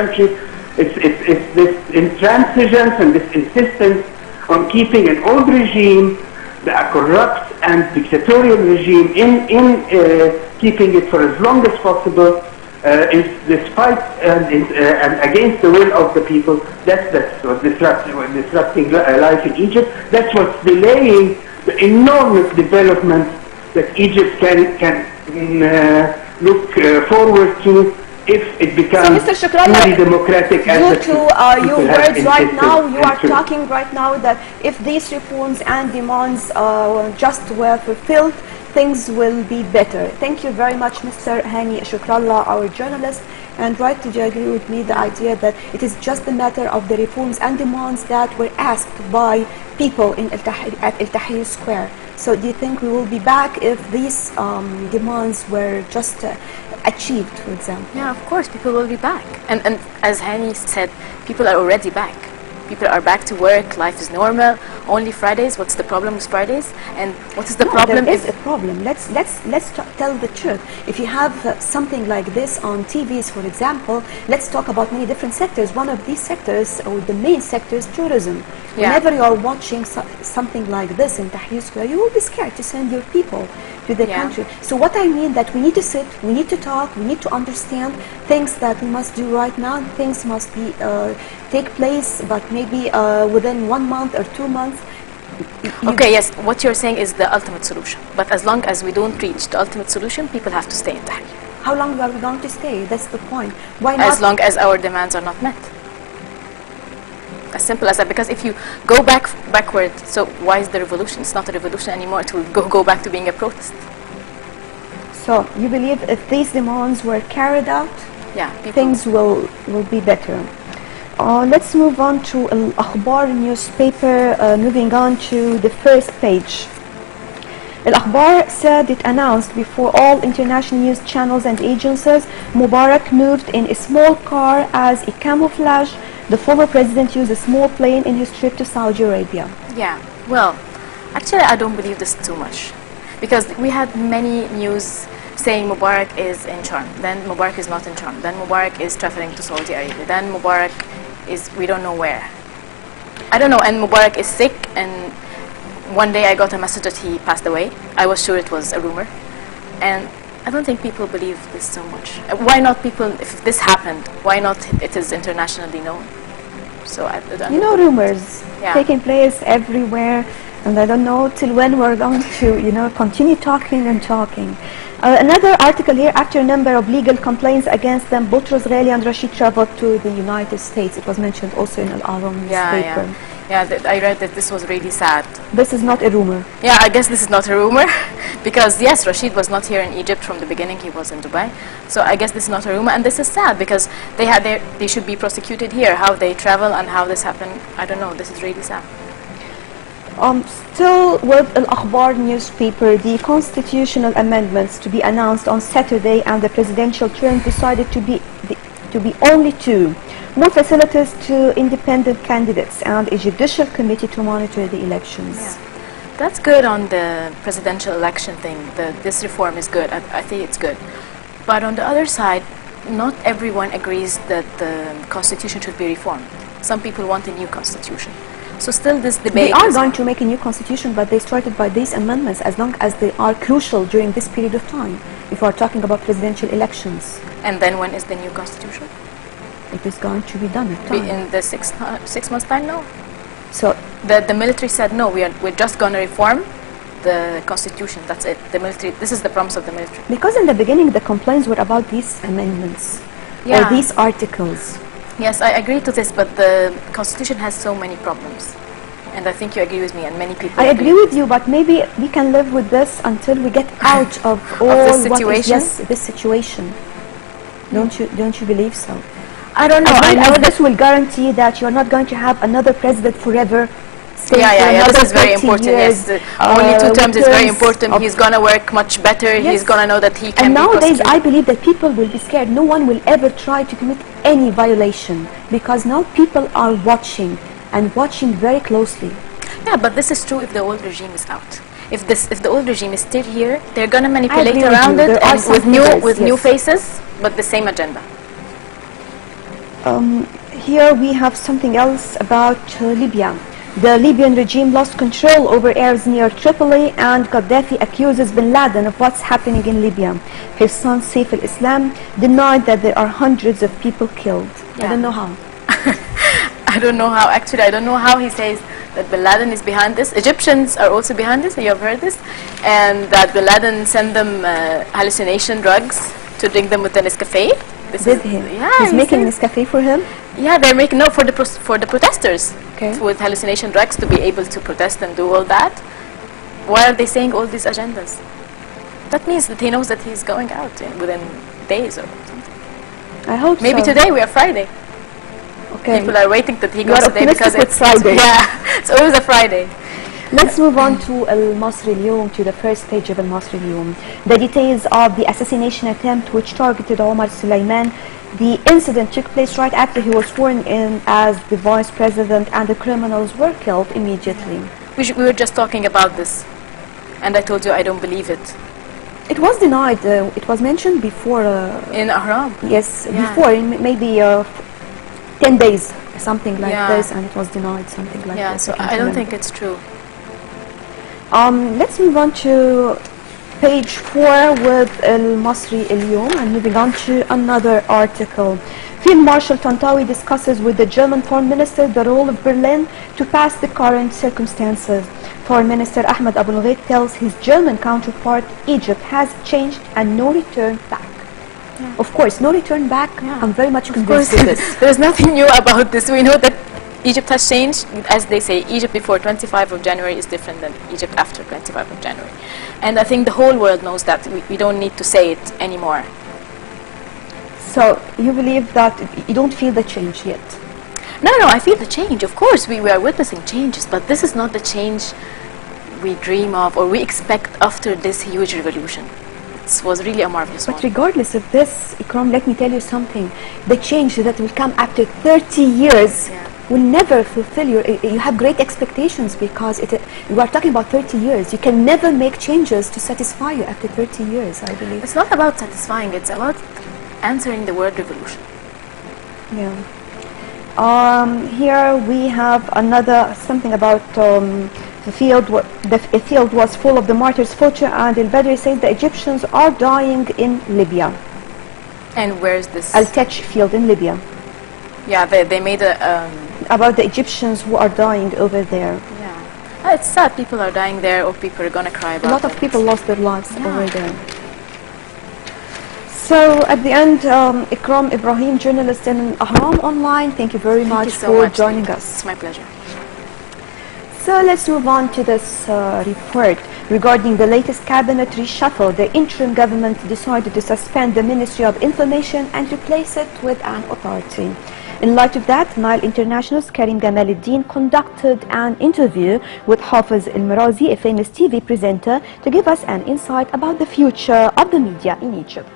country. It's this intransigence and this insistence on keeping an old regime, a corrupt and dictatorial regime, in keeping it for as long as possible, despite and against the will of the people. That's what's disrupting life in Egypt. That's what's delaying the enormous development that Egypt can look forward to if it becomes fully democratic. Due to your words right now, you are talking right now that if these reforms and demands just were fulfilled, things will be better. Thank you very much, Mr. Hani Shukrallah, our journalist. And right, did you agree with me the idea that it is just a matter of the reforms and demands that were asked by people in at El Tahrir Square? So do you think we will be back if these demands were just achieved, for example? Yeah, of course, people will be back. And as Hani said, people are already back. People are back to work, life is normal. Only Fridays, what's the problem with Fridays? And what is the problem? There is a problem. Let's tell the truth. If you have something like this on TVs, for example, let's talk about many different sectors. One of these sectors, or the main sector, is tourism. Yeah. Whenever you are watching something like this in Tahrir Square, you will be scared to send your people to the country. So what I mean that we need to sit, we need to talk, we need to understand things that we must do right now. Things must be take place, but maybe within 1 month or 2 months. Okay, yes, what you're saying is the ultimate solution. But as long as we don't reach the ultimate solution, people have to stay in Tahrir. How long are we going to stay? That's the point. Why not? As long as our demands are not met. As simple as that. Because if you go backward, so why is the revolution? It's not a revolution anymore. It will go back to being a protest. So you believe if these demands were carried out, things will be better. Let's move on to Al-Akhbar newspaper, moving on to the first page. Al-Akhbar said it announced before all international news channels and agencies Mubarak moved in a small car as a camouflage. The former president used a small plane in his trip to Saudi Arabia. Yeah, well, actually I don't believe this too much. Because we had many news saying Mubarak is in Sharm, then Mubarak is not in Sharm, then Mubarak is traveling to Saudi Arabia, then Mubarak is we don't know where. I don't know, and Mubarak is sick, and one day I got a message that he passed away. I was sure it was a rumor, and I don't think people believe this so much. Why not people, if this happened, why not it is internationally known? So I don't know, rumors taking place everywhere, and I don't know till when we're going to, continue talking and talking. Another article here, after a number of legal complaints against them, Boutros Ghali and Rashid traveled to the United States. It was mentioned also in Al-Aram newspaper. Yeah, I read that this was really sad. This is not a rumor. Yeah, I guess this is not a rumor because yes, Rashid was not here in Egypt from the beginning. He was in Dubai. So I guess this is not a rumor, and this is sad because they should be prosecuted here. How they travel and how this happened, I don't know. This is really sad. Still with Al-Akhbar newspaper, the constitutional amendments to be announced on Saturday and the presidential term decided to be only 2. More facilities to independent candidates and a judicial committee to monitor the elections. Yeah. That's good on the presidential election thing. This reform is good. I think it's good. But on the other side, not everyone agrees that the constitution should be reformed. Some people want a new constitution. So still this debate... They are going to make a new constitution, but they started by these amendments as long as they are crucial during this period of time, if we are talking about presidential elections. And then when is the new constitution? It is going to be done at time. In the 6 months' time, no. So the military said, no, we're just going to reform the constitution, that's it. The military, this is the promise of the military. Because in the beginning the complaints were about these amendments, or these articles. Yes, I agree to this, but the constitution has so many problems. And I think you agree with me, and many people agree with you, but maybe we can live with this until we get out of all this situation. This situation. Don't you believe so? I don't know. I know this will guarantee that you're not going to have another president forever. Yeah, this is very important. Years, yes, only 2 terms is very important. He's going to work much better. Yes. He's going to know that he can. And nowadays, I believe that people will be scared. No one will ever try to commit any violation because now people are watching and watching very closely. Yeah, but this is true if the old regime is out. If the old regime is still here, they're going to manipulate around it and with new faces, but the same agenda. Here we have something else about Libya. The Libyan regime lost control over areas near Tripoli, and Gaddafi accuses bin Laden of what's happening in Libya. His son Saif al-Islam denied that there are hundreds of people killed. Yeah. I don't know how. I don't know how. Actually, I don't know how he says that bin Laden is behind this. Egyptians are also behind this. You have heard this, and that bin Laden sent them hallucination drugs to drink them with the Nescafe. Did he? Yeah, he's making Nescafe for him. Yeah, they're making for the protesters. Okay. With hallucination drugs to be able to protest and do all that. Why are they saying all these agendas? That means that he knows that he's going out within days or something. I hope Maybe so. today we are Friday. Okay. People are waiting that he goes today because it's Friday. Yeah, it's always a Friday. Let's move on to Al-Masri Al-Yawm, to the first page of Al-Masri Al-Yawm. The details of the assassination attempt which targeted Omar Suleiman. The incident took place right after he was sworn in as the vice president, and the criminals were killed immediately. We were just talking about this, and I told you I don't believe it. It was denied. It was mentioned before. In Ahram? Yes, Yeah. before, in maybe 10 days, something like Yeah. this, and it was denied, something like Yeah, this. so can't I don't remember. think it's true. Let's move on to page 4 with Al-Masri Al-Yawm, and moving on to another article. Field Marshal Tantawi discusses with the German Foreign Minister the role of Berlin to pass the current circumstances. Foreign Minister Ahmed Abul Gheit tells his German counterpart Egypt has changed and no return back. Yeah. Of course, no return back. Yeah. I'm very much convinced with this. There's nothing new about this. We know that Egypt has changed. As they say, Egypt before 25 of January is different than Egypt after 25 of January. And I think the whole world knows that. We don't need to say it anymore. So you believe that you don't feel the change yet? No, I feel the change. Of course, we are witnessing changes, but this is not the change we dream of or we expect after this huge revolution. It was really a marvelous But one. regardless of this, Ekram, let me tell you something. The change that will come after 30 years Yeah. will never fulfill you have great expectations, because you are talking about 30 years. You can never make changes to satisfy you after 30 years, I believe. It's not about satisfying, it's about answering the word revolution. Yeah. Here we have another something about the field was full of the martyrs' photo, and Al-Badri says the Egyptians are dying in Libya. And where's this? Al-Tech field in Libya. Yeah, they made a... About the Egyptians who are dying over there. yeah. It's sad people are dying there, or people are going to cry about A lot of it. people lost their lives Yeah. over there. So at the end, Ekram Ibrahim, journalist in Ahram Online, thank you very much for joining us. It's my pleasure. So let's move on to this report regarding the latest cabinet reshuffle. The interim government decided to suspend the Ministry of Information and replace it with an authority. In light of that, Nile International's Karim Gamaluddin conducted an interview with Hafiz El-Mirazi, a famous TV presenter, to give us an insight about the future of the media in Egypt.